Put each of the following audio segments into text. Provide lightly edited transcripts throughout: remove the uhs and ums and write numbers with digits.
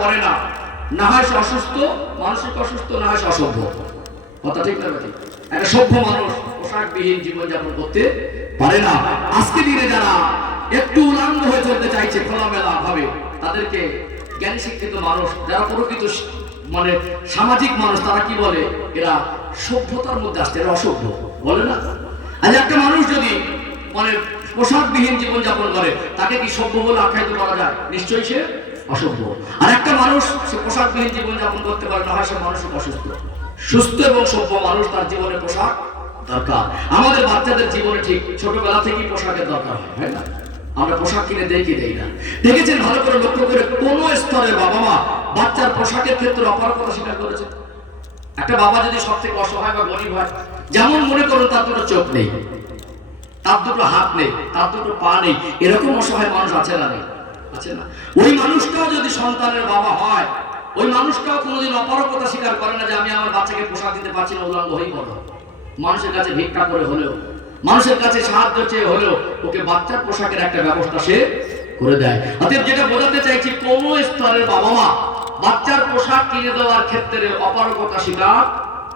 করে না, না হয় সে অসুস্থ, মানসিক অসুস্থ, না হয় সে অসভ্য। কথা ঠিক না ঠিক? একটা সভ্য মানুষ পোশাকবিহীন জীবনযাপন করতে পারে না। আজকে দিনে যারা একটু উলঙ্গ হয়ে চলতে চাইছে খোলামেলা ভাবে, তাদেরকে জ্ঞানী শিক্ষিত মানুষ, যারা প্রকৃত মানে সামাজিক মানুষ, তারা কি বলে? এরা সভ্যতার মধ্যে আসছে, এরা অসভ্য বলে না? আজ একটা মানুষ যদি মানে পোশাকবিহীন জীবনযাপন করে, তাকে কি সভ্য বলে আখ্যায়িত করা যায়? নিশ্চয়ই সে অসভ্য। আর একটা মানুষ সে পোশাকবিহীন জীবনযাপন করতে পারে না, হয় সে মানসিক অসুস্থ। সুস্থ এবং সভ্য মানুষ, তার জীবনে পোশাক দরকার। আমাদের বাচ্চাদের জীবনে ঠিক ছোটবেলা থেকেই পোশাকের দরকার হয়, তাই না? আমরা পোশাক কিনে দেই না। দেখেছেন ভালো করে লক্ষ্য করে, কোন স্তরের বাবা মা বাচ্চার পোশাকের ক্ষেত্রে অপারগতা স্বীকার করেছে? একটা বাবা যদি সব থেকে অসহায় বা গরিব হয়, যেমন মনে করুন তার দুটো চোখ নেই, তার দুটো হাত নেই, তার দুটো পা নেই, এরকম অসহায় মানুষ আছে না? নেই? আছে না? ওই মানুষটাও যদি সন্তানের বাবা হয়, ওই মানুষটাও কোনোদিন অপারগতা স্বীকার করে না যে আমি আমার বাচ্চাকে পোশাক দিতে পারছি না, উলঙ্গ হয়েই বড়। মানুষের কাছে ভিক্ষা করে হলেও, মানুষের কাছে সাহায্য চেয়ে হলেও ওকে বাচ্চার পোশাকের একটা ব্যবস্থা সে করে দেয়। অতএব যেটা বোঝাতে চাইছি, কোন স্তরের বাবা মা বাচ্চার পোশাক কিনে দেওয়ার ক্ষেত্রে অপারগতা স্বীকার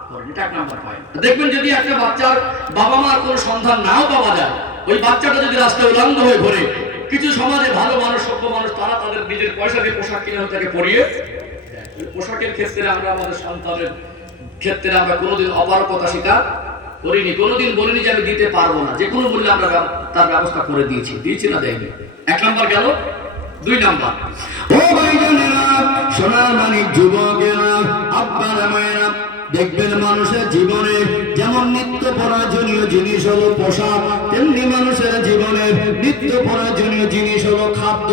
করেন। এটা এক নাম্বার পয়েন্ট। দেখবেন যদি একটা বাচ্চার বাবা মার কোনো সন্ধান নাও পাওয়া যায়, ওই বাচ্চাটা যদি রাস্তায় উলঙ্গ হয়ে ঘোরে, কিছু সমাজে ভালো মানুষ, সভ্য মানুষ, তারা তাদের নিজের পয়সা দিয়ে পোশাক কিনে তাকে পরিয়ে পোশাকের ক্ষেত্রে আমরা আমাদের সন্তানের ক্ষেত্রে আমরা কোনোদিন অপারগতা স্বীকার করিনি, কোনোদিন বলিনি যে আমি দিতে পারবো না। যে কোনো মূল্যে আমরা তার ব্যবস্থা করে দিয়েছি না দেয়নি। এক নাম্বার গেল। দুই নাম্বার, ও ভাইজানেরা, সোনার মানিক যুবকেরা, আব্বারা মায়েরা, দেখবেন মানুষের জীবনে যেমন নিত্য প্রয়োজনীয় জিনিস হলো পোশাক, তেমনি মানুষের জীবনের নিত্য প্রয়োজনীয় জিনিস হলো খাদ্য।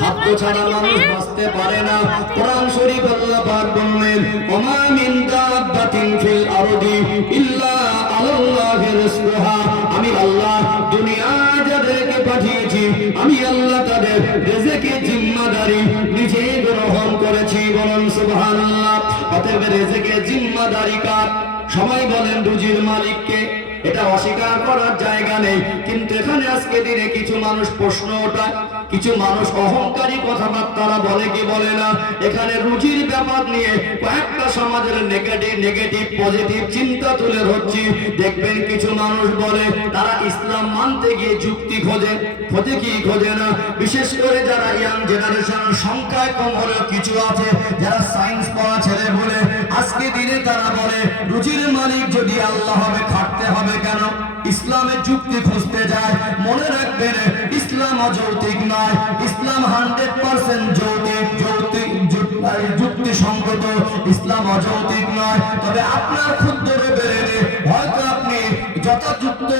খাদ্য ছাড়া মানুষ বাঁচতে পারে না। কোরআন শরীফ আল্লাহ পাক বললেন, ওমা মিন দাব্বাতিন ফিল আরদি ইল্লা আলাল্লাহি রিজকুহা। আমি আল্লাহ দুনিয়া যাদেরকে পাঠিয়েছি, আমি আল্লাহ তাদের রিজকের জিম্মাদারি নিজে গ্রহণ করেছি। বলুন সুবহানাল্লাহ। অতএব রিজকের জিম্মাদারি কার? সবাই বলেন রুজির মালিককে। এটা অস্বীকার করার জায়গা নেই। কিন্তু এখানে আজকে দিনে কিছু মানুষ প্রশ্ন ওঠায়, কিছু মানুষ অহংকারী কথাবার্তা বলে কি বলে না। এখানে রুজির ব্যাপার নিয়ে কয়েকটা সমাজের নেগেটিভ পজিটিভ চিন্তা তুলে ধরছি। দেখবেন কিছু মানুষ বলে তারা ইসলাম মানতে গিয়ে যুক্তি খোঁজে কি খোঁজে না। বিশেষ করে যারা ইয়াং জেনারেশন, সংখ্যায় কম হলেও কিছু আছে যারা সায়েন্স পড়া ছেলে বলে, আজকে দিনে তারা বলে রুজির মালিক যদি আল্লাহ হবে, খাটতে হবে কেন? ইসলামের যুক্তি খুঁজতে যায়। মনে রাখবেন, ইসলাম অযৌক্তিক নয়, ইসলাম 100% যুক্তিসঙ্গত। ইসলাম অযৌক্তিক নয়। তবে আপনার ক্ষুদ্র ব্রেনে হয়তো আপনি যথাযুক্ত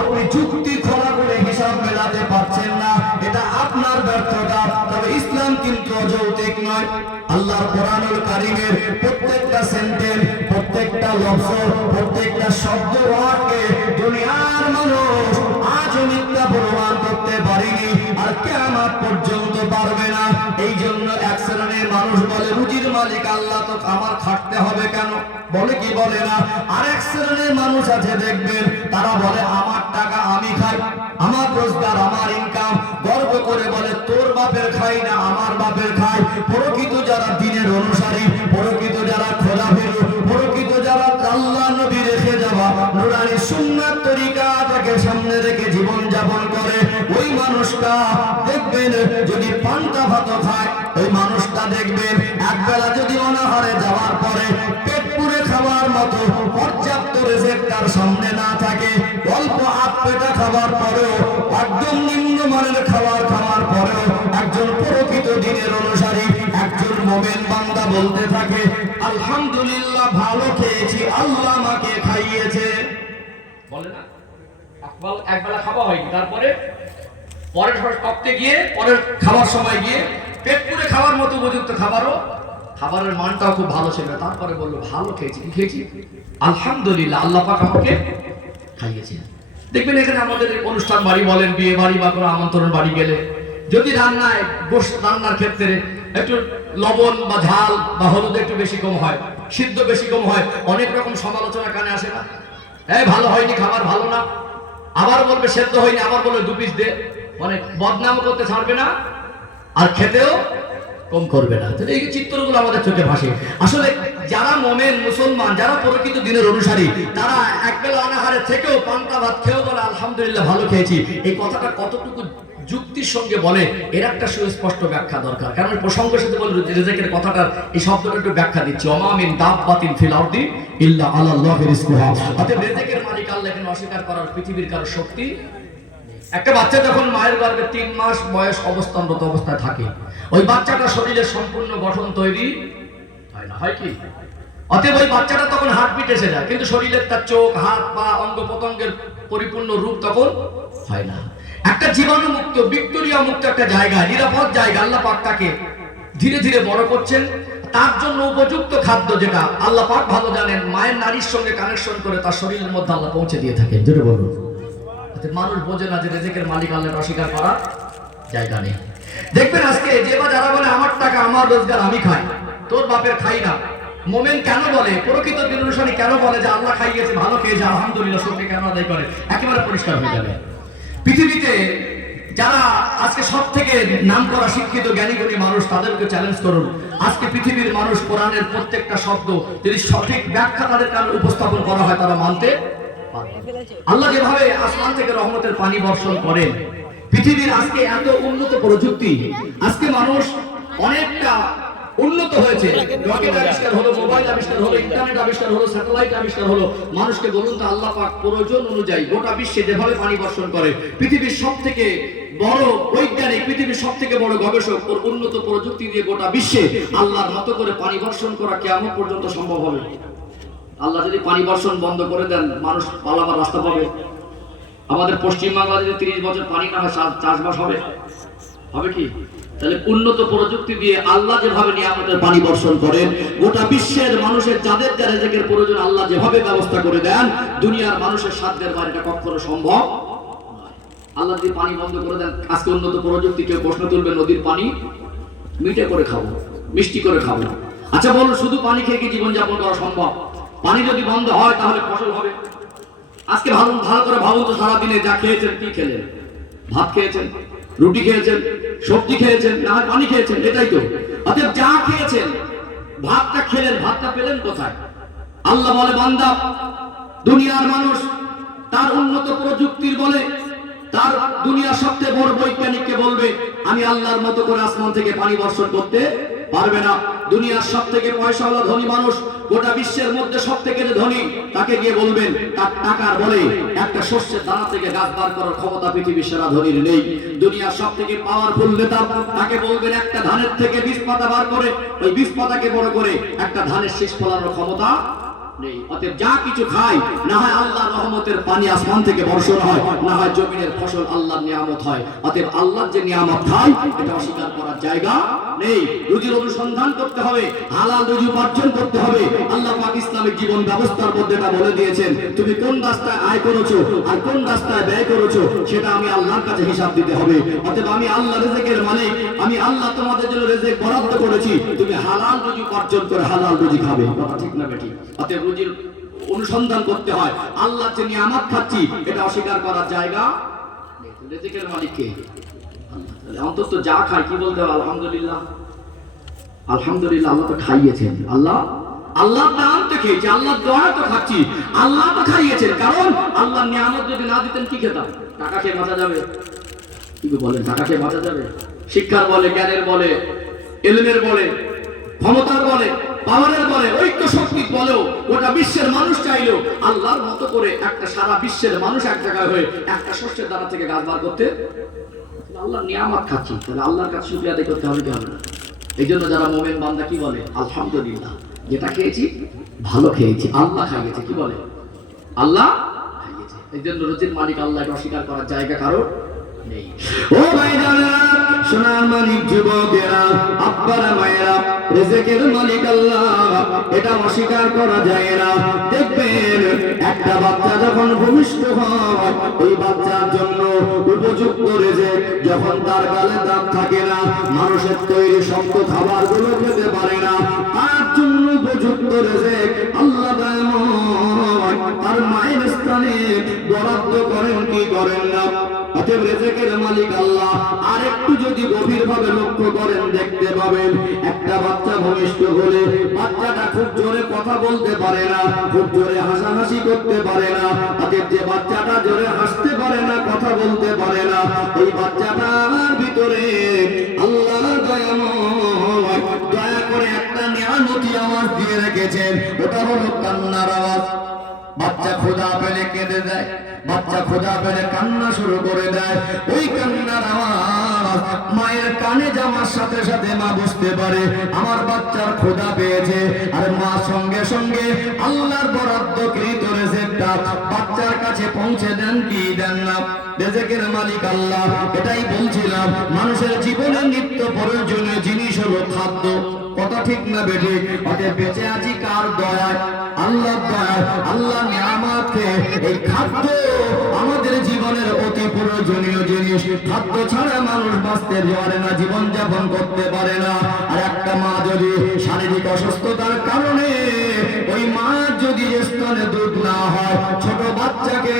আপনি যুক্তি খোলা করে হিসাব মেলাতে পারছেন না, এটা আপনার ব্যর্থতা। তবে ইসলাম কিন্তু অযৌক্তিক নয়। আল্লাহর কোরআনুল কারীমের প্রত্যেকটা সেন্টেন্স, প্রত্যেকটা লফজ, প্রত্যেকটা শব্দ ওয়ার্ডকে দুনিয়ার মানুষ আজও মিথ্যা প্রমাণ করতে পারেনি, আর কিয়ামত পর্যন্ত পারবে না। এই জন্য এক শ্রেণীর মানুষ বলে রুজির মালিক আল্লাহ, তো আমার খাটতে হবে কেন? বলে কি বলে না। আর এক শ্রেণীর মানুষ আছে দেখবেন, তারা বলে আমার টাকা আমি খাই, আমার রোজগার আমার ইনকাম, গর্ব করে বলে তোর বাপের খাই না আমার বাপের খাই। প্রকৃত যারা দিনের অনুসারী, প্রকৃত যারা খোলাফেরু, প্রকৃত যারা আল্লাহ নবী রেখে যাওয়া নুরানি সুন্নাত তরিকাটাকে সামনে রেখে জীবন যাপন করে, ওই মানুষটা দেখবেন যদি পান্তা ভাত খায়, ওই মানুষটা দেখবেন একবেলা যদি অনাহারে যাওয়ার পরে পেট পুরে খাওয়ার মতো পর্যাপ্ত রিজিক তার সামনে না থাকে, অল্প আধ পেটা খাবার পরেও, একদম নিম্নমানের খাবার খাওয়ার পরেও একজন প্রকৃত দিনের অনুসারী, একজন মুমিন বান্দা বলতে থাকে আলহামদুলিল্লাহ, ভালো খেয়েছি, আল্লাহ আমাকে খাইয়েছে। বলে না একবেলা খাওয়া হয়নি, তারপরে পরের টপতে গিয়ে, পরের খাবার সময় গিয়ে পেট পুরে খাওয়ার মতো উপযুক্ত খাবারের মানটাও খুব ভালো ছিল, তারপরে বললো ভালো খেয়েছি। কি খেয়েছি? আলহামদুলিল্লাহ, আল্লাহ পাক আমাকে খাইয়েছে। দেখবেন এখানে আমাদের অনুষ্ঠান বাড়ি বলেন, বিয়ে বাড়ি বা কোনো আমন্ত্রণ বাড়ি গেলে যদি রান্নার ক্ষেত্রে একটু লবণ বা ঝাল বা হলুদ একটু বেশি কম হয়, সিদ্ধ বেশি কম হয়, অনেক রকম সমালোচনা কানে আসে না? ভালো হয়নি, খাবার ভালো না, আবার বলবে সেদ্ধ হয়নি, আবার বলবে 2 পিস দে, মানে বদনাম করতে ছাড়বে না, আর খেতেও কম করবে না। এই চিত্রগুলো আমাদের চোখে ভাসে। আসলে যারা মোমেন মুসলমান, যারা প্রকৃত দিনের অনুসারী, তারা একবেলা অনাহারে থেকেও পান্তা ভাত খেয়েও বলে আলহামদুলিল্লাহ ভালো খেয়েছি। এই কথাটা কতটুকু যুক্তির সঙ্গে বলে এর একটা সুস্পষ্ট ব্যাখ্যা দরকার। কারণ প্রসঙ্গের সাথে বলে রিজেকের কথাটার এই শব্দটা একটু ব্যাখ্যা দিচ্ছি। ওমা মিন দাব্বাতিন ফিল আরদি ইল্লা আলাল্লাহি রিজকুহা। অতএব রিজেকের মালিক আল্লাহ, এখানে অস্বীকার করার পৃথিবীর কারো শক্তি। একটা বাচ্চা যখন মায়ের গর্ভে 3 মাস বয়স অবস্থানরত অবস্থায় থাকে, ওই বাচ্চাটা শরীরের সম্পূর্ণ গঠন তৈরি হয় না, হয় কি? অতএব ওই বাচ্চাটা তখন হার্টবিট এসে যায়, কিন্তু শরীরের তার চোখ, হাত, পা, অঙ্গ প্রত্যঙ্গের পরিপূর্ণ রূপ তখন হয় না। একটা জীবাণু মুক্ত, ভিক্টোরিয়া মুক্ত একটা জায়গা, নিরাপদ জায়গা, আল্লাহ পাক তাকে ধীরে ধীরে বড় করছেন। তার জন্য উপযুক্ত খাদ্য, যেটা আল্লাহ পাক ভালো জানেন, মায়ের নারীর সঙ্গে কানেকশন করে তার শরীরের মধ্যে আল্লাহ পৌঁছে দিয়ে থাকেন। যেটা বলুন, মানুষ বোঝে না যে রিজিকের মালিক আল্লাহকে অস্বীকার করার জায়গা নেই। দেখবেন আজকে যে বা যারা বলে আমার টাকা আমার রোজগার আমি খাই, তোর বাপের খাই না, মোমেন কেন বলে, প্রকৃত দিন অনুসারী কেন বলে যে আল্লাহ খাইয়েছে ভালো খেয়েছে আলহামদুলিল্লাহ, সঙ্গে কেন আদায় করে, একেবারে পরিষ্কার হয়ে যাবে। পৃথিবীতে যারা আজকে সব থেকে নাম করা শিক্ষিত জ্ঞানীগুণী মানুষ, তাদেরকে চ্যালেঞ্জ করুন। আজকে পৃথিবীর মানুষ কোরআনের প্রত্যেকটা শব্দ যদি সঠিক ব্যাখ্যা তাদের কাছে উপস্থাপন করা হয়, তারা মানতে আল্লাহ যেভাবে আসমান থেকে রহমতের পানি বর্ষণ করেন। পৃথিবীর আজকে এত উন্নত প্রযুক্তি, আজকে মানুষ অনেকটা উন্নত হয়েছে। রকেট আবিষ্কার হলো, মোবাইল আবিষ্কার হলো, ইন্টারনেট আবিষ্কার হলো, স্যাটেলাইট আবিষ্কার হলো। মানুষকে বলুন তো, আল্লাহ পাক প্রয়োজন অনুযায়ী গোটা বিশ্বে যেভাবে পানি বর্ষণ করে, পৃথিবীর সবথেকে বড় বৈজ্ঞানিক, পৃথিবীর সবথেকে বড় গবেষক ওর উন্নত প্রযুক্তি দিয়ে গোটা বিশ্বে আল্লাহর মতো করে পানি বর্ষণ করা কিয়ামত পর্যন্ত সম্ভব হবে? আল্লাহ যদি পানি বর্ষণ বন্ধ করে দেন, মানুষ পালাবার রাস্তা পাবে? আমাদের পশ্চিম বাংলা যদি 30 বছর পানি না হয়, চাষবাস হবে? হবে কি? তাহলে উন্নত প্রযুক্তি দিয়ে আল্লাহ যেভাবে নিয়ামতের পানি বর্ষণ করেন, গোটা বিশ্বের মানুষের যাদের যা রিজিকের প্রয়োজন আল্লাহ যেভাবে ব্যবস্থা করে দেন, দুনিয়ার মানুষের সাধ্যের বাইরে কখনো সম্ভব নয়। আল্লাহ যদি পানি বন্ধ করে দেন, আজকে উন্নত প্রযুক্তি, কেউ প্রশ্ন তুলবে নদীর পানি মিঠে করে খাবো, মিষ্টি করে খাবো। আচ্ছা বলুন, শুধু পানি খেয়ে কি জীবনযাপন করা সম্ভব? পানি যদি বন্ধ হয় তাহলে ফসল হবে? আজকে ভালো করে ভাবুন তো, সারাদিনে যা খেয়েছেন, কি খেলেন? ভাত খেয়েছেন, রুটি খেয়েছেন, সবজি খেয়েছেন, না হয় পানি খেয়েছেন, এটাই তো। অতএব যা খেয়েছেন, ভাতটা খেলেন, ভাতটা পেলেন কোথায়? আল্লাহ বলে, বান্দা, দুনিয়ার মানুষ তার উন্নত প্রযুক্তির বলে, তার দুনিয়ার সবচেয়ে বড় বৈজ্ঞানিককে বলবে আমি আল্লাহর মতো করে আসমান থেকে পানি বর্ষণ করতে পারবে না। দুনিয়ার সব থেকে পয়সাওয়ালা ধনী মানুষ, গোটা বিশ্বের মধ্যে সব থেকে ধনী, তাকে গিয়ে বলবেন তার টাকার বলে একটা শস্যের দানা থেকে গাছ বার করার ক্ষমতা পৃথিবীর সেরা ধনীর নেই। দুনিয়ার সব থেকে পাওয়ারফুল নেতা, তাকে বলবেন একটা ধানের থেকে 20 পাতা বার করে ওই 20 পাতাকে বড় করে একটা ধানের শীষ ফলানোর ক্ষমতা নেই। অতএব যা কিছু খাই, না হয় আল্লাহর রহমতের পানি আসমান থেকে বর্ষণ হয়, না হয় জমিনের ফসল আল্লাহর নিয়ামত হয়। অতএব আল্লাহর যে নিয়ামত খাই, এটা অস্বীকার করার জায়গা নেই। রুজির অনুসন্ধান করতে হবে, হালাল রুজি উপার্জন করতে হবে। আল্লাহ পাক ইসলামিক জীবন ব্যবস্থার মধ্যে এটা বলে দিয়েছেন, তুমি কোন রাস্তায় আয় করেছো আর কোন রাস্তায় ব্যয় করেছো, সেটা আমি আল্লাহর কাছে হিসাব দিতে হবে। অতএব আমি আল্লাহ রিজিকের মালিক, আমি আল্লাহ তোমাদের জন্য রিজিক বরাদ্দ করেছি, তুমি হালাল রুজি উপার্জন করে হালাল রুজি খাবে। কথা ঠিক না বেঠিক? অতএব রুজির অনুসন্ধান করতে হয়। আল্লাহ যে নিয়ামত খাচ্ছি, এটা অস্বীকার করার জায়গা নেই। রিজিকের মালিক কে? আল্লাহ। অন্তত যা খাই কি বলতে হবে? আলহামদুলিল্লাহ, আলহামদুলিল্লাহ, আল্লাহ তো খাইয়েছেন। আল্লাহ দান তো খেয়েছি, আল্লাহ দোয়া তো খাচ্ছি, আল্লাহ তো খাইয়েছেন। কারণ আল্লাহ নিয়ামত যদি না দিতেন কি খেতাম? টাকা খেয়ে বাঁচা যাবে? কি বলেন, টাকা খেয়ে বাঁচা যাবে? শিক্ষার বলে, জ্ঞানের বলে, ইলমের বলে, ক্ষমতার বলে, পাওয়ারের বলে, ঐক্য শক্তির বলেও গোটা বিশ্বের মানুষ চাইলো আল্লাহর মতো করে একটা সারা বিশ্বের মানুষ এক জায়গায় হয়ে একটা শস্যের দানা থেকে গাছ বার করতে। আল্লাহর নিয়ামত খাচ্ছি, তাহলে আল্লাহর কাছে শুকরিয়া আদায় করতে হবে কি হবে না? এই জন্য যারা মোমেন বান্দা কি বলে? আলহামদুলিল্লাহ, যেটা খেয়েছি ভালো খেয়েছি, আল্লাহ খাইয়েছে। কি বলে? আল্লাহ খাইয়েছে। এই জন্য রুজির মালিক আল্লাহকে অস্বীকার করার জায়গা কারো নেই। ও ভাইজানেরা, সোনার মালিক যুবকেরা, আব্বারা মায়েরা, রিজিকের মালিক আল্লাহ, এটা অস্বীকার করা যায় না। দেখবেন একটা বাচ্চা যখন ভূমিষ্ঠ হয়, ওই বাচ্চার জন্য উপযুক্ত রিজিক, যখন তার গালে দাঁত থাকে না, মানুষের তৈরি শক্ত খাবারগুলো খেতে পারে না, তার জন্য উপযুক্ত রিজিক আল্লাহ তার মায়ের স্থানে বরাদ্দ করেন কি করেন না? অতএব রিজিকের মালিক আল্লাহ। আর একটু যদি গভীরভাবে লক্ষ্য করেন দেখতে পাবেন একটা বাচ্চা ভূমিষ্ঠ হলে বাচ্চাটা খুব জোরে কথা বলতে পারে না, খুব জোরে হাসাহাসি করতে পারে না। অতএব যে বাচ্চাটা জোরে হাসতে পারে না, কথা বলতে পারে না, এই বাচ্চাটার ভিতরে আল্লাহ দয়াময় দয়া করে একটা নিয়ামতি আওয়াজ দিয়ে রেখেছেন, ওটা হলো কান্নার আওয়াজ। বাচ্চা ক্ষুধা পেলে কেঁদে দেয়, বাচ্চা ক্ষুধা পেলে কান্না শুরু করে দেয়। ওই কান্নার আওয়াজ মায়ের কানে যাওয়ার সাথে সাথে মা বুঝতে পারে আমার বাচ্চার ক্ষুধা পেয়েছে। আর মা সঙ্গে সঙ্গে আল্লাহর বরাদ্দকৃত রিজিকটা বাচ্চার কাছে পৌঁছে দেন কি দেন না? রিজিকের মালিক আল্লাহ। এটাই বলছিলাম, মানুষের জীবনের নিত্য প্রয়োজনীয় জিনিস হলো খাদ্য। কথা ঠিক না বেঠিক? অতএব বেঁচে আছি কার দয়ায়? আল্লাহর দয়ায়। আল্লাহ নিয়ামতকে এই খাদ্য আমাদের জীবনের অতি প্রয়োজনীয় জিনিস। খাদ্য ছাড়া মানুষ বাঁচতে পারে না, জীবন যাপন করতে পারে না। আর একটা মা যদি শারীরিক অসুস্থতার কারণে ওই মা যদি স্তনে দুধ না হয়, ছোট বাচ্চাকে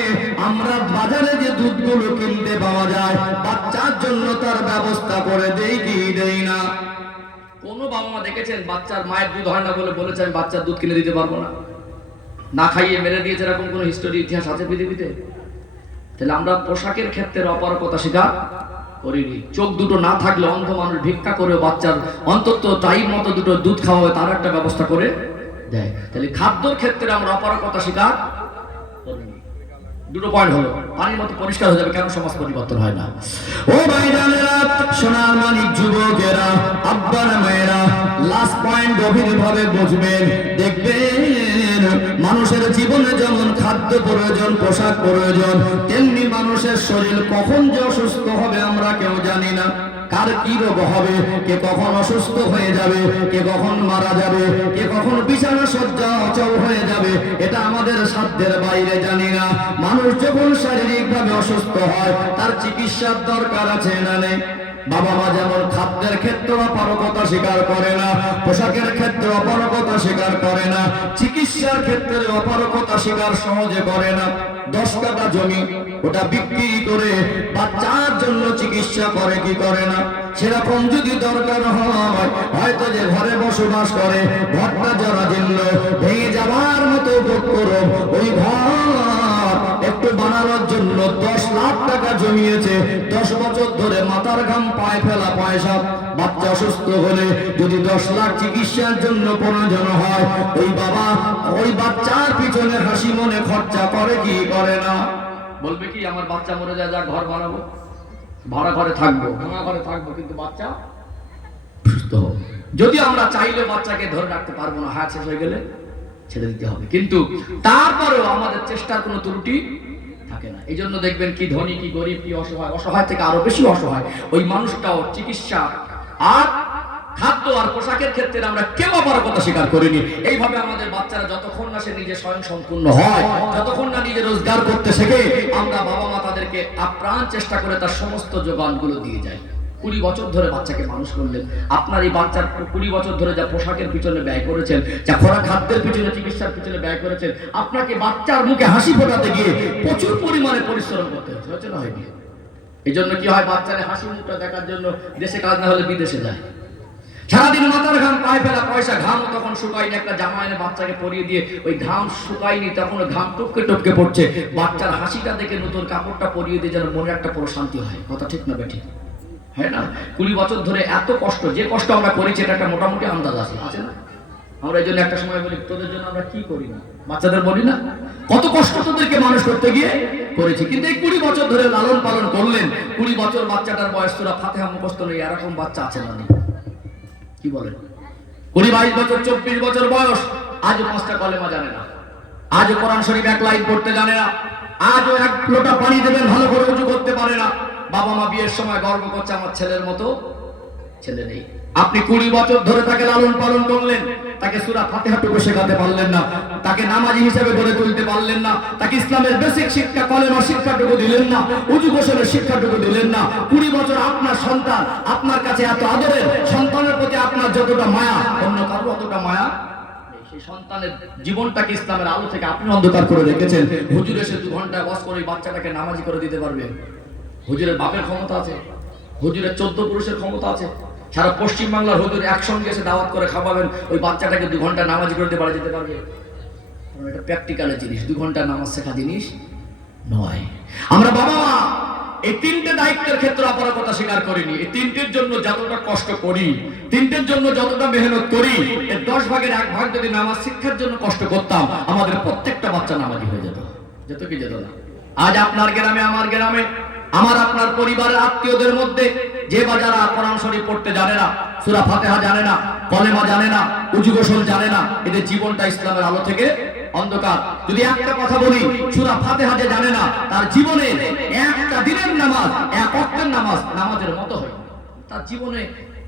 আমরা বাজারে যে দুধগুলো কিনতে পাওয়া যায় বাচ্চার জন্য তার ব্যবস্থা করে দেই কি দেই না? কোন বাবা মা দেখেছেন বাচ্চার মায়ের দুধ হয় না বলে বলেছে আমি বাচ্চার দুধ কিনে দিতে পারবো না, না খাইয়ে মেরে দিয়েছে, এরকম কোন হিস্টোরি ইতিহাস আছে পৃথিবীতে? তাহলে আমরা পোশাকের ক্ষেত্রে অপারগতা স্বীকার করিনি। চোখ দুটো না থাকলে অন্ধ মানুষ ভিক্ষা করে বাচ্চার অন্তত টাইম মতো দুটো দুধ খাওয়াবে, তার একটা ব্যবস্থা করে দেয়। তাহলে খাদ্যর ক্ষেত্রে আমরা অপারগতা স্বীকার করিনি। দুটো পয়েন্ট হলো, পানির মতো পরিষ্কার হয়ে যাবে, কেন সমাজ পরিবর্তন হয় না? ও ভাইজানেরা, সোনার মানিক যুবকেরা, আব্বার মায়েরা, লাস্ট পয়েন্ট গভীরভাবে বুঝবেন, দেখবেন মানুষের জীবনে যেমন খাদ্য প্রয়োজন, পোশাক প্রয়োজন, তেমনি মানুষের শরীর কখন যে অসুস্থ হবে আমরা কেউ জানি না। কার কি রোগ হবে, কে কখন অসুস্থ হয়ে যাবে, কে কখন মারা যাবে, কে কখন বিছানা শয্যা অচল হয়ে যাবে, এটা আমাদের সাধ্যের বাইরে জানি না। মানুষ যখন শারীরিকভাবে অসুস্থ হয় তার চিকিৎসার দরকার আছে না নেই? বাবা মা যেমন খাদ্যের ক্ষেত্রে অপারগতা স্বীকার করে না, পোশাকের ক্ষেত্রে অপারগতা স্বীকার করে না, চিকিৎসার ক্ষেত্রে অপারগতা স্বীকার সহজে করে না। 10 কাঠা জমি ওটা বিক্রি করে বাচ্চার জন্য চিকিৎসা করে কি করে না? সেরকম যদি দরকার হয়, হয়তো যে ঘরে বসবাস করে ঘরটা জরাজীর্ণ ভেঙে যাওয়ার মতো বোধ করো, ওই ঘর একটু বানানোর জন্য 10 লাখ টাকা জমিয়েছে, 10 বছর ধরে মাথার ঘাম পায়ে ফেলা পয়সা। বাচ্চা অসুস্থ হলে যদি 10 লাখ চিকিৎসার জন্য প্রয়োজন হয়, ওই বাবা ওই বাচ্চার পিছনে হাসি মনে খরচা করে কি করে না? বলবে কি আমার বাচ্চা মরে যায়, যা ঘর বানাবো, ভাড়া ঘরে থাকবো, ভাঙা ঘরে থাকবো, কিন্তু বাচ্চা সুস্থ হবে। যদি আমরা চাইলে বাচ্চাকে ধরে রাখতে পারবো না, হায়াত শেষ হয়ে গেলে ছেড়ে দিতে হবে, কিন্তু তারপরেও আমাদের চেষ্টার কোনো ত্রুটি থাকে না। এই জন্য দেখবেন কি ধনী কি গরিব কি অসহায়, অসহায় থেকে আরো বেশি অসহায় ওই মানুষটাও চিকিৎসা আর খাদ্য আর পোশাকের ক্ষেত্রে আমরা কেউ অপারগতা স্বীকার করিনি। এইভাবে আমাদের বাচ্চারা যতক্ষণ না সে নিজে স্বয়ং সম্পূর্ণ হয়, যতক্ষণ না নিজে রোজগার করতে শেখে, আমরা বাবা মা তাদেরকে আপ্রাণ চেষ্টা করে তার সমস্ত যোগানগুলো দিয়ে যাই। 20 বছর ধরে বাচ্চাকে মানুষ করলেন, আপনার এই বাচ্চার 20 বছর ধরে যা পোশাকের পিছনে ব্যয় করেছেন, যা খোরাক খাদ্যের পিছনে, চিকিৎসার পিছনে ব্যয় করেছেন, আপনাকে বাচ্চার মুখে হাসি ফোটাতে গিয়ে প্রচুর পরিমাণে পরিশ্রম করতে হয়েছে না হয়নি? এই জন্য কি হয়, বাচ্চার হাসি মুখটা দেখার জন্য দেশে কাজ না হলে বিদেশে যায়। সারাদিন মাথার ঘাম পায়ে ফেলা পয়সা, ঘাম তখন শুকায়নি, একটা জামা এনে বাচ্চাকে পরিয়ে দিয়ে ওই ঘাম শুকায়নি, তখন ঘাম টপকে টপকে পড়ছে, বাচ্চার হাসিটা দেখে নতুন কাপড়টা পরিয়ে দিয়ে যেন মনে একটা প্রশান্তি হয়। কথা ঠিক না বেঠিক? হ্যাঁ না? 20 বছর ধরে এত কষ্ট, যে কষ্ট আমরা করেছি এটা একটা মোটামুটি আন্দাজ আছে না? আমরা এই জন্য একটা সময় বলি তোদের জন্য আমরা কি করি না, বাচ্চাদের বলি না কত কষ্ট তোদেরকে মানুষ করতে গিয়ে করেছি। কিন্তু এই 20 বছর ধরে লালন পালন করলেন, 20 বছর বাচ্চাটার বয়স তোরা ফাতিহা মুখস্থ নেই, এরকম বাচ্চা আছে না? কি বলেন? 20-22 বছর 24 বছর বয়স, আজও 5টা কলেমা জানে না, আজও কোরআন শরীফ 1 লাইন পড়তে জানে না, আজও 1 লোটা পানি দেবেন ভালো করে উজু করতে পারে না। বাবা মা বিয়ের সময় গর্ব করছে আমার ছেলের মতো ছেলে নেই। আপনি 20 বছর ধরে তাকে লালন পালন করলেন, তাকে সূরা ফাতিহাটুকু শেখাতে পারলেন না, তাকে নামাজি হিসেবে গড়ে তুলতে পারলেন না, তাকে ইসলামের বেসিক শিক্ষা কলেমা শিক্ষাটুকু দিলেন না, উজু গোসলের শিক্ষাটুকু দিলেন না। 20 বছর আপনার সন্তান আপনার কাছে এত আদরের, সন্তানের প্রতি আপনার যতটা মায়া অন্য কারো অতটা মায়া, সেই সন্তানের জীবনটাকে ইসলামের আলো থেকে আপনি অন্ধকার করে রেখেছেন। হুজুর এসে 2 ঘন্টা ওয়াজ করে বাচ্চাটাকে নামাজি করে দিতে পারবে? হুজুরের বাপের ক্ষমতা আছে, হুজুরের 14 পুরুষের ক্ষমতা আছে। সারা পশ্চিম বাংলার হুজুর একসঙ্গে এসে দাওয়াত করে খাওয়াবেন, ওই বাচ্চাটাকে 2 ঘন্টা নামাজ করতে পারে যেতে পারবে? এটা প্র্যাকটিক্যালের জিনিস, 2 ঘন্টা নামাজ শেখা জিনিস নয়। আমরা বাবা মা এই 3টে দায়িত্বের ক্ষেত্রে অপরাধতা স্বীকার করিনি। এই 3টের জন্য যতটা কষ্ট করি, 3টের জন্য যতটা মেহনত করি, এর 10 ভাগের 1 ভাগ যদি নামাজ শিক্ষার জন্য কষ্ট করতাম, আমাদের প্রত্যেকটা বাচ্চা নামাজি হয়ে যেত। যেত কি যেত না? আজ আপনার গ্রামে, আমার গ্রামে, আমার আপনার পরিবারের আত্মীয়দের মধ্যে যে বাজারা কোরআন শরীফ পড়তে জানে না, সূরা ফাতিহা জানে না, কলেমা জানে না, উজু গোসল জানে না, এদের জীবনটা ইসলামের আলো থেকে অন্ধকার। যদি একটা কথা বলি, সূরা ফাতিহা যে জানে না, তার জীবনে একটা দিনের নামাজ, এক ওয়াক্তের নামাজ নামাজের মতো হয়। তার জীবনে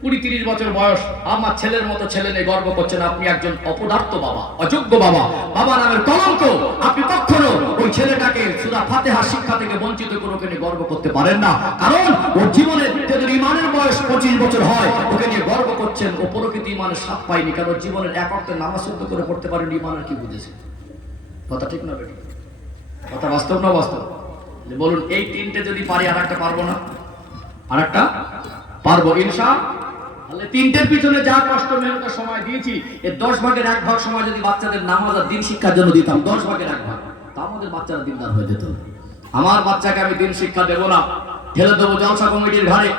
20-30 বছর বয়স, আমার ছেলের মতো ছেলে নেই, গর্ব করছেন। আপনি একজন অপদার্থ বাবা, অযোগ্য বাবা, বাবা নামের কলঙ্ক। আপনি কখনো ওই ছেলেটাকে সূরা ফাতিহা শিক্ষা থেকে বঞ্চিত করে ওকে নিয়ে গর্ব করতে পারেন না। কারণ ওর জীবনে যদি ইমানের বয়স 25 বছর হয়, ওকে নিয়ে গর্ব করছেন। ও প্রকৃত ইমানের স্বাদ পায়নি, কারণ জীবনের এক ওয়াক্তের নামাজ শুদ্ধ করে পড়তে পারেনি। ইমানের কি বুঝেছে? কথা ঠিক না বেটি? কথা বাস্তব না বাস্তব? বলুন, এই 3টে যদি পারি, আর একটা পারবো না? আর একটা পারবো ইনশাআল্লাহ। 3টের পিছনে যা কষ্ট মেহনতের সময় দিয়েছি, এর 10 ভাগের 1 ভাগ সময় যদি বাচ্চাদের নামাজ আর দিন শিক্ষার জন্য দিতাম, 10 ভাগের 1 ভাগ, তা আমাদের বাচ্চারা দিনদার হয়ে যেত। আমার বাচ্চাকে আমি দিন শিক্ষা দেবো না, ঠেলে দেবো জলসা কমিটির ঘাড়ে,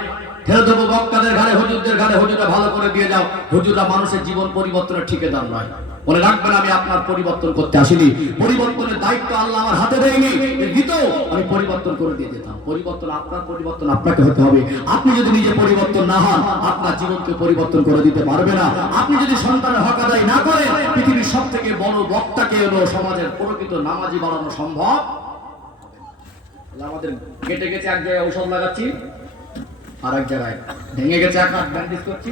ঠেলে দেবো বক্তাদের ঘাড়ে, হুজুরদের ঘাড়ে। হুজুররা ভালো করে দিয়ে যাও। হুজুররা মানুষের জীবন পরিবর্তনের ঠিকাদার নয়। মনে রাখবেন, আমি আপনার পরিবর্তন করতে আসিনি। পরিবর্তনের দায়িত্ব আল্লাহ আমার হাতে দেয়নি, দিতেও আমি পরিবর্তন করে দিয়ে যেতাম। পরিবর্তন আপনার, পরিবর্তন আপনাকে হতে হবে। আপনি যদি নিজে পরিবর্তন না হন, আপনার জীবনকে পরিবর্তন করে দিতে পারবে না। আপনি যদি সন্তানের হক আদায় না করেন, পৃথিবীর সব থেকে বড় বক্তাকে হলো সমাজের প্রকৃত নামাজি বানানো সম্ভব। আমাদের কেটে গেছে এক জায়গায় ঔষধ লাগাচ্ছি, আর এক জায়গায় ভেঙে গেছে এক হাত ব্যান্ডেজ করছি।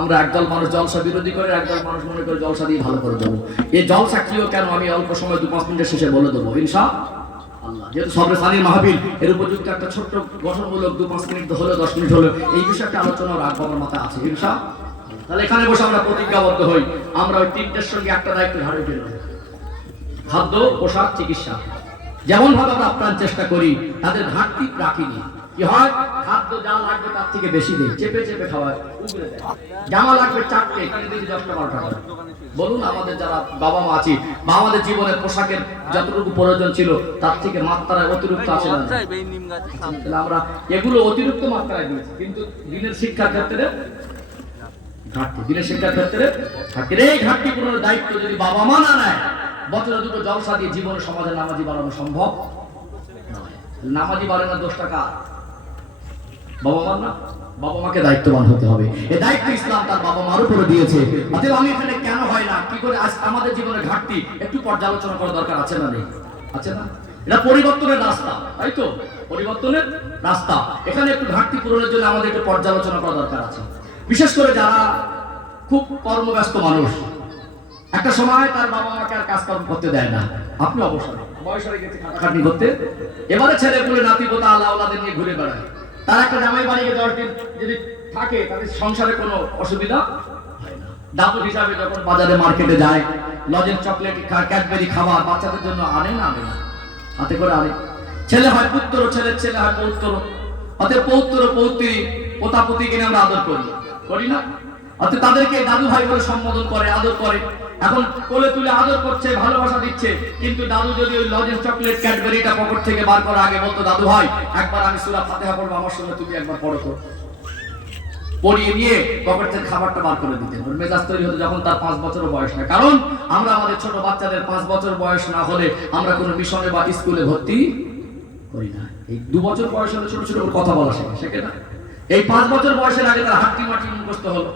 আমরা একদল মানুষ জলসা বিরোধী করে, একদল মানুষ মনে করে জলসা দিয়ে ভালো করে দেবো। এই জলসা কিও কেন, আমি অল্প সময় 2-5 মিনিটের শেষে বলে দেবো ইনশাআল্লাহ। যেহেতু সবরে সানির মাহফিল, এর উপযুক্ত একটা ছোট্ট গঠনমূলক 2-5 মিনিট হলো, 10 মিনিট হলো, এই বিষয়টা আলোচনা রাখবো আমার মাথায় আছে ইনশাআল্লাহ। তাহলে এখানে বসে আমরা প্রতিজ্ঞাবদ্ধ হই, আমরা ওই 3টের সঙ্গে একটা দায়িত্ব ধারণ করি, খাদ্য, পোশাক, চিকিৎসা। যেমন ভাবে আমরা আপ্রাণ চেষ্টা করি, তাদের ঘাটতি রাখিনি। কি হয়, খাদ্য যা লাগবে তার থেকে বেশি দেয়, চেপে চেপে খাওয়ায়, উগরে দেয়। জামা লাগবে 4টে, এখানে দিয়েছি 10-12 টাকা। বলুন, আমাদের যারা বাবা মা আছি, বা আমাদের জীবনের পোশাকের যতটুকু প্রয়োজন ছিল, তার থেকে মাত্রায় অতিরিক্ত আছে না? তাহলে আমরা এগুলো অতিরিক্ত মাত্রায় দিয়েছি, কিন্তু দিনের শিক্ষার ক্ষেত্রে ঘাটতি, দিনের শিক্ষার ক্ষেত্রে ঘাটতি। এই ঘাটতি পূরণের দায়িত্ব যদি বাবা মা না নেয়, বছরে 2টো জলসা দিয়ে জীবনে সমাজে নামাজি বানানো সম্ভব নয়। নামাজি বানানোর 10 টাকা বাবা মার না, বাবা মাকে দায়িত্ববান হতে হবে। এই দায়িত্ব ইসলাম তার বাবা মার উপরে দিয়েছে। অতএব আমি এখানে কেন হয় না, কি করে আজ আমাদের জীবনের ঘাটতি একটু পর্যালোচনা করা দরকার আছে না? নেই? আছে না? এটা পরিবর্তনের রাস্তা, তাই তো? পরিবর্তনের রাস্তা। এখানে একটু ঘাটতি পূরণের জন্য আমাদের একটু পর্যালোচনা করা দরকার আছে। বিশেষ করে যারা খুব কর্মব্যস্ত মানুষ, একটা সময় তার বাবা মাকে আর কাজকর্ম করতে দেয় না। আপনি অবসর বয়স হয়ে গেছে খাটাখাটনি করতে, এবারে ছেলে পুলে নাতি পোতা আল্লাহ ওলাদের নিয়ে ঘুরে বেড়ায়। তার একটা জামাই বাড়িতে 10 দিন যদি থাকে, তাদের সংসারে কোনো অসুবিধা হয় না। দাদু হিসাবে যখন বাজারে মার্কেটে যায়, লজের চকলেট, ক্যাডবেরি খাবার বাচ্চাদের জন্য আনে না? হাতে করে আনে। ছেলে হয় পুত্র, ছেলের ছেলে হয় পৌত্র। অতএব পৌত্র পৌত্রী পোতা পুতি কিনে আমরা আদর করি না? অতএব তাদেরকে দাদু ভাই বলে সম্বোধন করে, আদর করে। এখন কোলে তুলে আদর করছে, ভালোবাসা দিচ্ছে, কিন্তু দাদু যদি ওই লজের চকলেট ক্যাডবেরিটা পকেট থেকে বার করার আগে বলতো, দাদু ভাই একবার আমি সূরা ফাতিহা পড়বো, আমার সঙ্গে তুমি একবার পড়ো তো। পড়িয়ে নিয়ে পকেট থেকে খাবারটা বার করে দিতেন। ওর মেজাজ তৈরি হতো যখন তার 5 বছরও বয়স না। কারণ আমরা আমাদের ছোট বাচ্চাদের 5 বছর বয়স না হলে আমরা কোনো মিশনে বা স্কুলে ভর্তি করি না। এই 2 বছর বয়স হলে ছোট ছোট কথা বলা শেখে না। এই 5 বছর বয়সের আগে তার হাট্টি মাটি মুখস্থ হলো,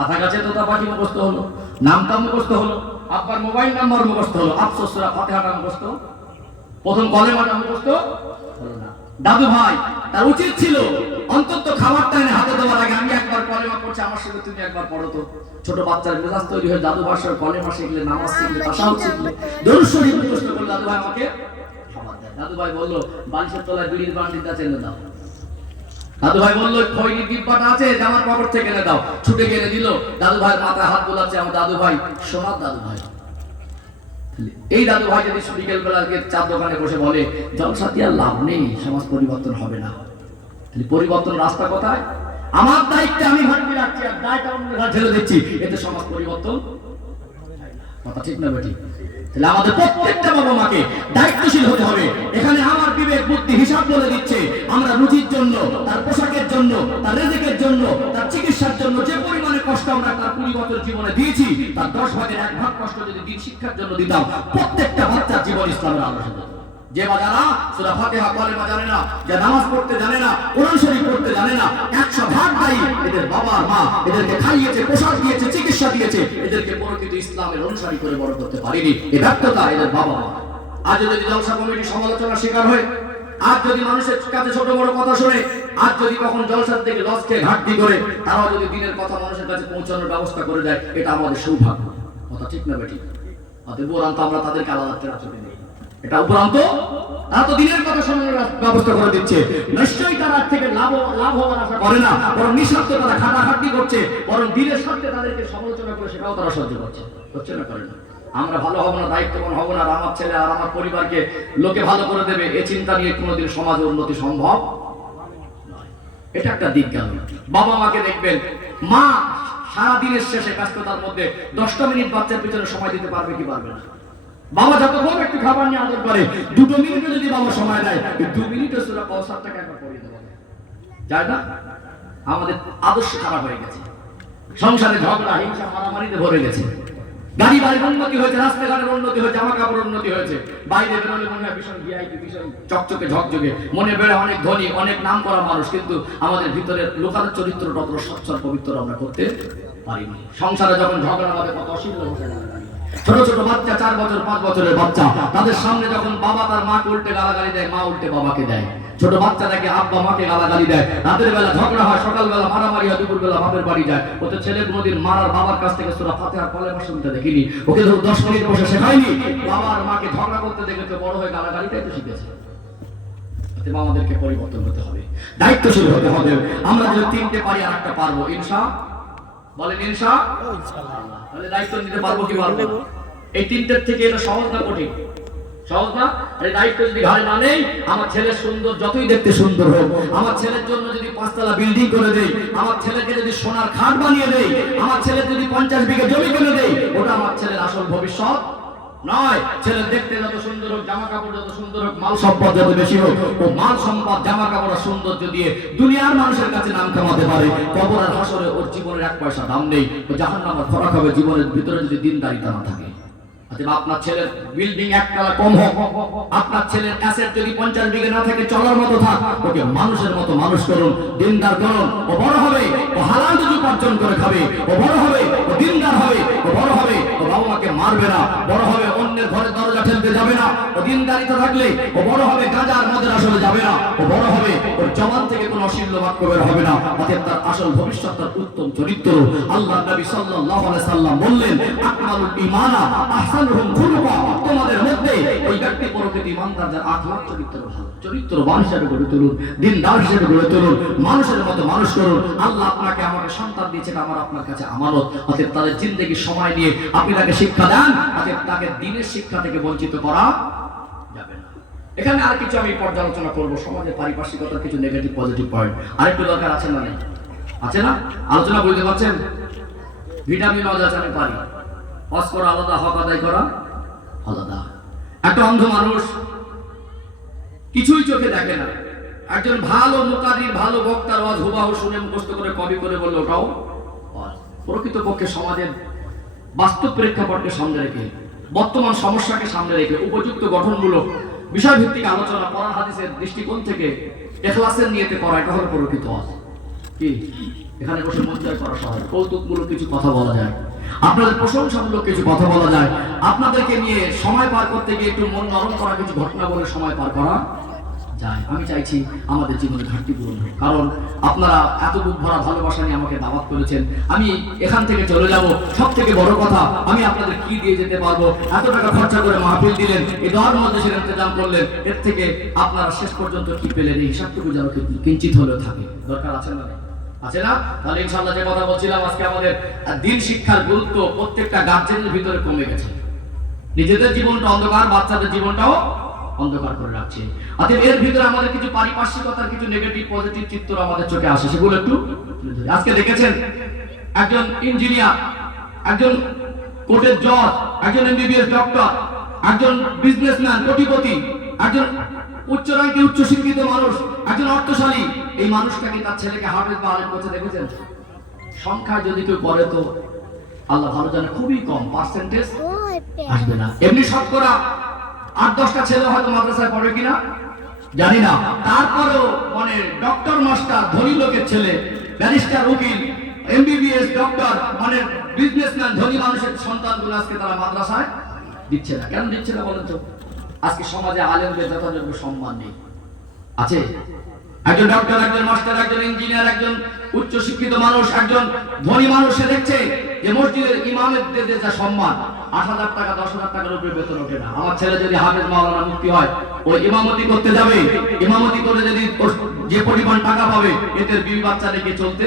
আধা গাছে তোতা পাখি মুখস্থ হলো, নামটা মুখস্থ হলো, আব্বার মোবাইল নাম্বার মুখস্থ হলো, আফসোস সূরা ফাতিহাটা মুখস্থ, প্রথম কলেমাটা মুখস্থ হলো না। দাদু ভাই তার উচিত ছিল অন্তত খাবারটা এনে হাতে দেওয়ার আগে, আমি একবার কলেমা পড়ছি, আমার সঙ্গে তুমি একবার পড়ো তো। ছোট বাচ্চার মেজাজ তৈরি হয়ে দাদু ভাইয়ের সঙ্গে কলেমা শিখলে, নামাজ শিখলে, তাসাউদ শিখলে, দরুদ শরীফ মুখস্থ করলে, দাদু ভাই আমাকে খাবার দেয়। দাদু ভাই বললো, বালিশের তলায় বিড়ির বান্ডিলটা চেনে দাও। দাদু ভাই বললো, খৈনি ডিব্বাটা আছে, জামার পকেট থেকে এনে দাও। ছুটে গেলে দিল। দাদু ভাই মাথায় হাত বোলাচ্ছে, আমার দাদু ভাই সোনার দাদু ভাই। এই দাদু ভাই যদি বিকেল বেলা চার দোকানে বসে বলে জলসা দিয়ে আর লাভ নেই, সমাজ পরিবর্তন হবে না, তাহলে পরিবর্তন রাস্তা কোথায়? আমার দায়িত্বে আমি ঘাটতি রাখছি আর দায়টা অন্যের ঘাট ঢেলে দিচ্ছি, এতে সমাজ পরিবর্তন কথা ঠিক না বেটি? তাহলে আমাদের প্রত্যেকটা বাবা মাকে দায়িত্বশীল হতে হবে। এখানে আমার বিবেক বুদ্ধি হিসাব বলে দিচ্ছে আমরা রুচির জন্য, তার পোশাকের জন্য, তার রেজেকের জন্য, তার চিকিৎসার জন্য যে পরিমাণে কষ্ট আমরা তার 20 বছর জীবনে দিয়েছি, তার 10 ভাগের 1 ভাগ কষ্ট যদি দিন শিক্ষার জন্য দিতাম, প্রত্যেকটা বাচ্চার জীবন ইসলামের আলো হতো। যে বাজারা সূরা ফাতিহা কলেমা জানে না, যে নামাজ পড়তে জানে না, কোরআন শরীফ পড়তে জানে না, 100 ভাগ দায়ী এদের বাবা মা, এদেরকে খাইয়েছে, পোশাক দিয়েছে, চিকিৎসা দিয়েছে, এদেরকে প্রকৃত ইসলামের অনুসারী করে বড় করতে পারেনি। এই ব্যর্থতা এদের বাবা মা। আজ যদি জলসা কমিটি সমালোচনার শিকার হয়, আজ যদি মানুষের কাছে ছোট বড় কথা শুনে, আজ যদি কখন জলসার থেকে লস খেয়ে ঘাটতি করে, তারাও যদি দিনের কথা মানুষের কাছে পৌঁছানোর ব্যবস্থা করে দেয়, এটা আমাদের সৌভাগ্য। কথা ঠিক না বেটি? অতএব উপরান্ত আমরা তাদেরকে আলাদা চোখে নেই, এটা উপরান্ত তারা তো দিনের কথা শোনানোর ব্যবস্থা করে দিচ্ছে। নিশ্চয়ই তারা থেকে লাভ হওয়ার আশা করে না, বরং নিঃস্বার্থ তারা খাটাখাটি করছে, বরং দিনের স্বার্থে তাদেরকে সমালোচনা করে সেটাও তারা সহ্য করছে না, করে না। আমরা ভালো হব না, দায়িত্ববান হব না, আর আমার ছেলে আর আমার পরিবারকে লোকে ভালো করে দেবে, এই চিন্তা নিয়ে কোনোদিন সমাজে উন্নতি সম্ভব নয়। এটা একটা দিক গেল। বাবা মাকে দেখবেন, মা সারাদিনের শেষে ব্যস্ততার মধ্যে 10টা মিনিট বাচ্চার পিছনে সময় দিতে পারবে কি পারবে না? বাবা যতক্ষণ একটু খাবার নিয়ে আদর করে, 2 মিনিটও যদি বাবা সময় দেয়, 2 মিনিটও সূরা কাউসারটাকে একবার পড়িয়ে দেবে, যায় না? আমাদের আদর্শ খারাপ হয়ে গেছে, সংসারে ঝগড়া হিংসা মারামারিতে ভরে গেছে, গাড়ি বাড়ির উন্নতি হয়েছে, রাস্তাঘাটের উন্নতি হয়েছে, জামা কাপড় উন্নতি হয়েছে, বাইরে বেরোলে মনে হয় ভীষণ ভিআইপি, ভীষণ চকচকে ঝকঝকে, মনে বেড়ে অনেক ধনী, অনেক নাম করা মানুষ, কিন্তু আমাদের ভিতরে লোকাল চরিত্র তত সচ্ছল পবিত্র আমরা করতে পারিনি। সংসারে যখন ঝগড়া হবে কত অশ্লীল হচ্ছে না, ছোট ছোট বাচ্চা, 4 বছর 5 বছরের বাচ্চা, তাদের সামনে যখন বাবা তার মাকে উল্টে গালাগালি দেয়, মা উল্টে বাবাকে দেয়, ছোট বাচ্চা নাকি আব্বা মাকে গালাগালি দেয়, রাতের বেলা ঝগড়া হয়, সকালবেলা মারামারি হয়, দুপুর বেলা বাপের বাড়ি যায়। ও তো ছেলে কোনোদিন মারার বাবার কাছ থেকে সূরা ফাতিহা কলেমা শুনতে দেখিনি, ওকে ধরো 10 মিনিট বসে শেখায়নি, বাবা আর মাকে ঝগড়া করতে দেখে তো বড় হয়ে গালাগালিটাই তো শিখেছে। আমাদেরকে পরিবর্তন হতে হবে, দায়িত্বশীল হতে হবে। আমরা যদি 3টে পারি আর একটা পারবো, ইনশাআল্লাহ বলেন ইনশাআল্লাহ, তাহলে দায়িত্ব নিতে পারবো কি পারবো না? এই 3টের থেকে এটা সহজ না কঠিন? সহজ না? আরে দায়িত্ব যদি ঘাড়ে না নেই, আমার ছেলে সুন্দর, যতই দেখতে সুন্দর হোক, আমার ছেলের জন্য যদি 5 তলা বিল্ডিং করে দেই, আমার ছেলেকে যদি সোনার খাট বানিয়ে দেই, আমার ছেলে যদি 50 বিঘা জমি কিনে দেই, ওটা আমার ছেলের আসল ভবিষ্যৎ নয়। ছেলে দেখতে যত সুন্দর হোক, জামা কাপড় যত সুন্দর হোক, মাল সম্পদ যত বেশি হোক, ও মাল সম্পদ জামা কাপড় আর সৌন্দর্য দিয়ে দুনিয়ার মানুষের কাছে নাম কামাতে পারে, কবর আর হাসরে ওর জীবনের 1 পয়সা দাম নেই, ও জাহান্নামের খোরাক হবে জীবনের ভিতরে যদি দিনদারিতা না থাকে। আপনার ছেলের বিল্ডিং 1 তলা কম হোক, আপনার ছেলের অ্যাসেট যদি 50 বিঘা না থাকে, চলার মতো থাক, ওকে মানুষের মতো মানুষ করুন, দিনদার করুন। ও বড় হবে, ও হালাল রুজি উপার্জন করে খাবে, ও বড় হবে, ও দিনদার হবে, ও বড় হবে, ও বাবা মাকে মারবে না, বড় হবে অন্যের ঘরে দরজা ঠেলতে যাবে না, ও দিনদারিতা থাকলে ও বড় হবে, গাঁজা আর মদের আসলে যাবে না, ও বড় হবে, ওর জবান থেকে কোনো অশ্লীল বাক্য বের হবে না, অতএব তার আসল ভবিষ্যৎ তার উত্তম চরিত্র। আল্লাহ নবী সাল্লাল্লাহু আলাইহি সাল্লাম বললেন, আকমালুল ঈমানা আহসানুহুম খুলুকা, তোমাদের মধ্যে ওই ব্যক্তি প্রকৃত ঈমানদার যার আখলাক চরিত্র ভালো, চরিত্রবান হিসেবে গড়ে তুলুন, দিনদার হিসেবে গড়ে তুলুন, মানুষের মতো মানুষ করুন। আল্লাহ আপনাকে আমাকে সন্তান দিয়েছেন, আমার আপনার কাছে আমানত, অতএব তাদের জিন্দেগির সময় নিয়ে আপনি তাকে শিক্ষা দেন, অতএব তাকে দ্বীনের শিক্ষা থেকে বঞ্চিত করা যাবে না। এখানে আর কিছু আমি পর্যালোচনা করব, সমাজের পারিপার্শ্বিকতার কিছু নেগেটিভ পজিটিভ পয়েন্ট আরেকটু দরকার আছে না? নেই আছে না? আলোচনা বুঝতে পারছেন? ভিটামিন অজাচার আমি পারি, হজ করা আলাদা, হক আদায় করা আলাদা। একটা অন্ধ মানুষ কিছুই চোখে দেখে না, একজন ভালো মুকাদ্দির, ভালো বক্তার ওয়াজ হুবাহু শুনে মুখস্থ করে কপি করে বললে ওটাও প্রকৃতপক্ষে সমাজের বাস্তব প্রেক্ষাপটকে সামনে রেখে, বর্তমান সমস্যাকে সামনে রেখে উপযুক্ত গঠনমূলক বিষয়ভিত্তিক আলোচনা, কোরআন হাদিসের দৃষ্টিকোণ থেকে ইখলাসের নিয়তে করা, এটা হলো প্রকৃত ওয়াজ। কি এখানে বসে মন জয় করা সহজ, কৌতুকমূলক কিছু কথা বলা যায়, আপনাদের প্রশংসামূলক কিছু কথা বলা যায়, আপনাদেরকে নিয়ে সময় পার করতে গিয়ে একটু মন নরম করা কিছু ঘটনা বলে সময় পার করা যায়। আমি চাইছি আমাদের জীবনে ঘাটতি পূরণ হোক, কারণ আপনারা এত বুক ভরা ভালোবাসা নিয়ে আমাকে দাওয়াত করেছেন। আমি এখান থেকে চলে যাব, সব থেকে বড় কথা আমি আপনাদের কি দিয়ে যেতে পারবো? এত টাকা খরচা করে মাহফিল দিলেন, এই দোয়ার মধ্যে সেটা ইন্তজাম করলেন, এর থেকে আপনারা শেষ পর্যন্ত কি পেলেন এই হিসাবটুকু যেন কিঞ্চিত হলেও থাকে, দরকার আছে না? আছে না? তাহলে ইনশাআল্লাহ যে কথা বলছিলাম, আজকে আমাদের দ্বীন শিক্ষার গুরুত্ব প্রত্যেকটা গার্জেনের ভিতরে কমে গেছে। নিজেদের জীবনটা অন্ধকার, বাচ্চাদের জীবনটাও অন্ধকার করে রাখছে। অতএব এর ভিতরে আমাদের কিছু পারিপার্শ্বিকতার কিছু নেগেটিভ পজিটিভ চিত্র আমাদের চোখে আসে, সেগুলো একটু আজকে দেখেছেন একজন ইঞ্জিনিয়ার, একজন কোর্টের জজ, একজন এমবিবিএস ডক্টর, একজন বিজনেসম্যান কোটিপতি, একজন উচ্চ র্যাঙ্কে উচ্চ শিক্ষিত মানুষ, একজন অর্থশালী, এই মানুষটাকে তার ছেলেকে হাফেজ বা আলেম করতে দেখেছেন? সংখ্যায় যদি কেউ করে তো আল্লাহ ভালো জানে খুবই কম, পার্সেন্টেজ আসবে না। এমনি শতকরা 8-10টা ছেলে হয়তো মাদ্রাসায় পড়ে কিনা জানি না, তারপরেও মানে ডক্টর মাস্টার ধনী লোকের ছেলে, ব্যারিস্টার উকিল, এমবিবিএস ডক্টর মানে বিজনেসম্যান ধনী মানুষের সন্তানগুলো আজকে তারা মাদ্রাসায় দিচ্ছে না। কেন দিচ্ছে না বলেন তো? আজকে সমাজে আলেমদের যথাযোগ্য সম্মান নেই। আছে একজন ডক্টর, একজন মাস্টার, একজন ইঞ্জিনিয়ার, একজন উচ্চ শিক্ষিত মানুষ, একজন ধনী মানুষ, সে দেখছে যে মসজিদের ইমামদের যা সম্মান, 8,000 টাকা 10,000 টাকার উপরে বেতন ওঠে না। আমার ছেলে যদি হাফেজ মাওলানা মুফতি হয়, ওই ইমামতি করতে যাবে, ইমামতি করে যদি যে পরিমাণ টাকা পাবে, এতে বিবি বাচ্চা রেখে চলতে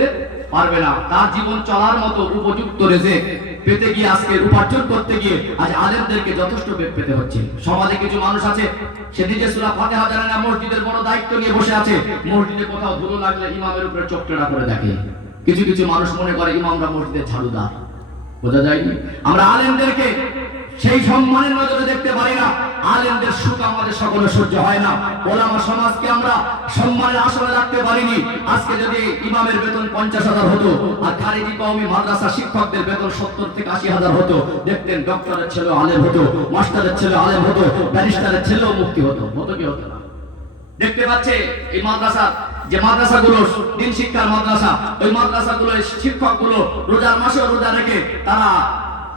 পারবে না। তার জীবন চলার মতো উপযুক্ত রেজেক পেতে গিয়ে, আজকে উপার্জন করতে গিয়ে আজ আলেমদেরকে যথেষ্ট বেগ পেতে হচ্ছে। সমাজে কিছু মানুষ আছে, সে নিজে সূরা ফাতিহা জানে না, মসজিদের বড় দায়িত্ব নিয়ে বসে আছে, মসজিদে কোথাও ধুলো লাগলে ইমামের উপরে চোখ টেরা করে দেখে। কিছু কিছু মানুষ মনে করে ইমামরা মসজিদের ঝাড়ুদার। বোঝা যায়নি? আমরা আলেমদেরকে সেই সম্মানের নজরে দেখতে পারি না। আলেমদের সুখ আমাদের সকলে সহ্য হয় না। ওলামা সমাজকে আমরা সম্মানের আসলে রাখতে পারিনি। আজকে যদি ইমামের বেতন 50,000 হতো আর খারিজি কওমি মাদ্রাসা শিক্ষকদের বেতন 70 থেকে 80,000 হতো, দেখতেন ডক্টরের ছেলে আলেম হতো, মাস্টারের ছেলে আলেম হতো, ব্যারিস্টারের ছেলেও মুক্তি হতো। হতো কি হতো না? দেখতে পাচ্ছে এই মাদ্রাসা, যে মাদ্রাসাগুলো দিন শিক্ষার মাদ্রাসা, ওই মাদ্রাসাগুলো শিক্ষকগুলো রোজার মাসেও রোজা রেখে তারা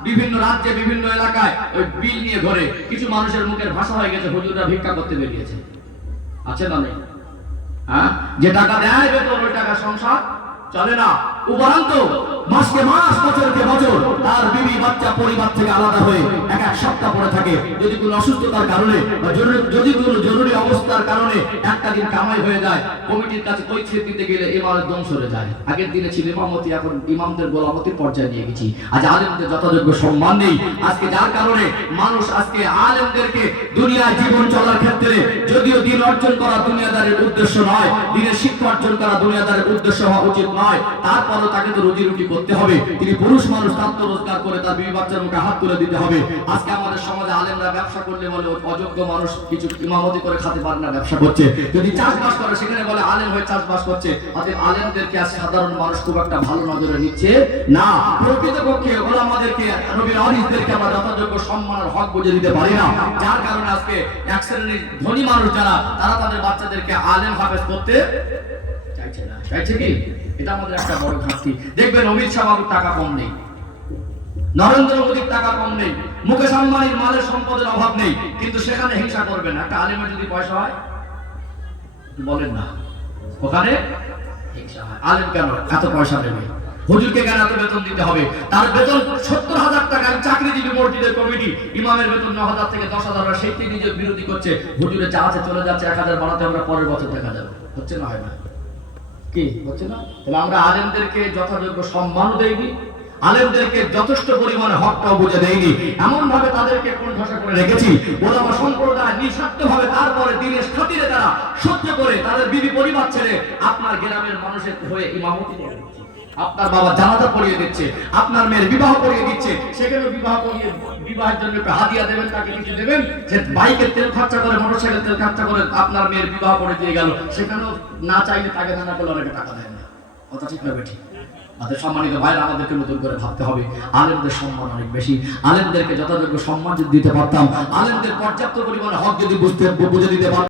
বিভিন্ন রাজ্যে বিভিন্ন এলাকায় ওই বিল নিয়ে ঘরে। কিছু মানুষের মুখের ভাষা হয়ে গেছে হুজুররা ভিক্ষা করতে বেরিয়েছে। আছে না নেই? হ্যাঁ, যে টাকা দেয় বেতন ওই টাকা সংসার চলে না। উপরান্ত মাসকে মাস, বছরকে বছর তার বিবি বাচ্চা পরিবার থেকে আলাদা হয়ে এক সপ্তাহ পড়ে থাকে। যদি কোনো অসুস্থতার কারণে বা যদি কোনো জরুরি অবস্থার কারণে একটা দিন কামাই হয়ে যায়, কমিটির কাছে কৈফিয়ত দিতে গেলে ইমামের দম সরে যায়। আগের দিনে ছিল ইমামতি, এখন ইমামদের গোলামতির পর্যায়ে নিয়ে গেছি। আজ আলেমদের যথাযোগ্য সম্মান নেই। আজকে যার কারণে মানুষ আজকে আলেমদেরকে দুনিয়ায় জীবন চলার ক্ষেত্রে, যদিও দিন অর্জন করা দুনিয়াদারের উদ্দেশ্য নয়, দিনের শিক্ষা অর্জন করা দুনিয়াদারের উদ্দেশ্য হওয়া উচিত নয়, তারপরও তাকে তো রুজি রুটি করতে হবে। তিনি পুরুষ মানুষ, তার তো রোজগার করে তার বিবি বাচ্চার মুখে হাত তুলে দিতে হবে। আজকে আমাদের সমাজে আলেমরা ব্যবসা করলে বলে অযোগ্য মানুষ কিছু ইমামতি করে খেতে পারে না, ব্যবসা করছে। যদি চাষবাস করে সেখানে বলে আলেম হয়ে চাষবাস করছে। অতএব আলেমদেরকে আজ সাধারণ মানুষ খুব একটা ভালো নজরে নিচ্ছে না। প্রকৃতপক্ষে ওলামাদেরকে, নবীর ওয়ারিসদেরকে আমরা যথাযোগ্য সম্মানের হক বুঝে দিতে পারি না। যার কারণে আজকে এক শ্রেণীর ধনী মানুষ যারা, তারা তাদের বাচ্চাদেরকে আলেম হাফেজ করতে চাইছে না। চাইছে কি? এটা আমাদের একটা বড় ঘাটতি। দেখবেন অমিত শাহ বাবুর টাকা কম নেই, নরেন্দ্র মোদীর টাকা কম নেই, মুকেশ আম্বানির মালের সম্পদের অভাব নেই, কিন্তু সেখানে হিংসা করবেন। একটা আলেমের যদি পয়সা হয় বলেন না, ওখানে হিংসা হয়। আলেম কেন এত পয়সা নেবে? হুজুরকে কেন এত বেতন দিতে হবে? তার বেতন 70,000 টাকা। চাকরিজীবী মসজিদের কমিটি, ইমামের বেতন 9,000 থেকে 10,000, সেইটি নিজের বিরোধী করছে। হুজুরে যা আছে চলে যাচ্ছে, 1,000 বাড়াতে আমরা পরের বছর দেখা যাবে। হচ্ছে না? হয় না কি? হচ্ছে না? তাহলে আমরা আলেমদেরকে যথাযোগ্য সম্মানও দেইনি, আলেমদেরকে যথেষ্ট পরিমাণে হকটাও বুঝে দেয়নি। এমন ভাবে তাদেরকে কোণঠাসা করে রেখেছি, ওলামা সম্প্রদায় নিঃস্বার্থভাবে তারপরে দিনের খাতিরে তারা সহ্য করে তাদের বিবি পরিবার ছেড়ে আপনার গ্রামের মানুষের হয়ে ইমামতি করে দিচ্ছে, আপনার বাবা জানাজা পড়িয়ে দিচ্ছে, আপনার মেয়ের বিবাহ পড়িয়ে দিচ্ছে। সেখানে বিবাহ পড়িয়ে বিবাহের জন্য একটা হাদিয়া দেবেন, তাকে কিছু দেবেন, সে বাইকের তেল খরচা করে, মোটরসাইকেল তেল খরচা করে আপনার মেয়ের বিবাহ পড়ে দিয়ে গেল। সেখানেও না চাইলে তাকে না করলে অনেকে টাকা দেয় না। কথা ঠিক না বেঠিক? আমাদের সম্মানিত ভাইরা, আমাদেরকে নতুন করে ভাবতে হবে। আলেমদের সম্মান অনেক বেশি। আলেমদেরকে যথাযোগ্য সম্মান যদি দিতে পারতাম, আলেমদের পর্যাপ্ত পরিমাণে হক যদি বুঝে দিতে পারতাম,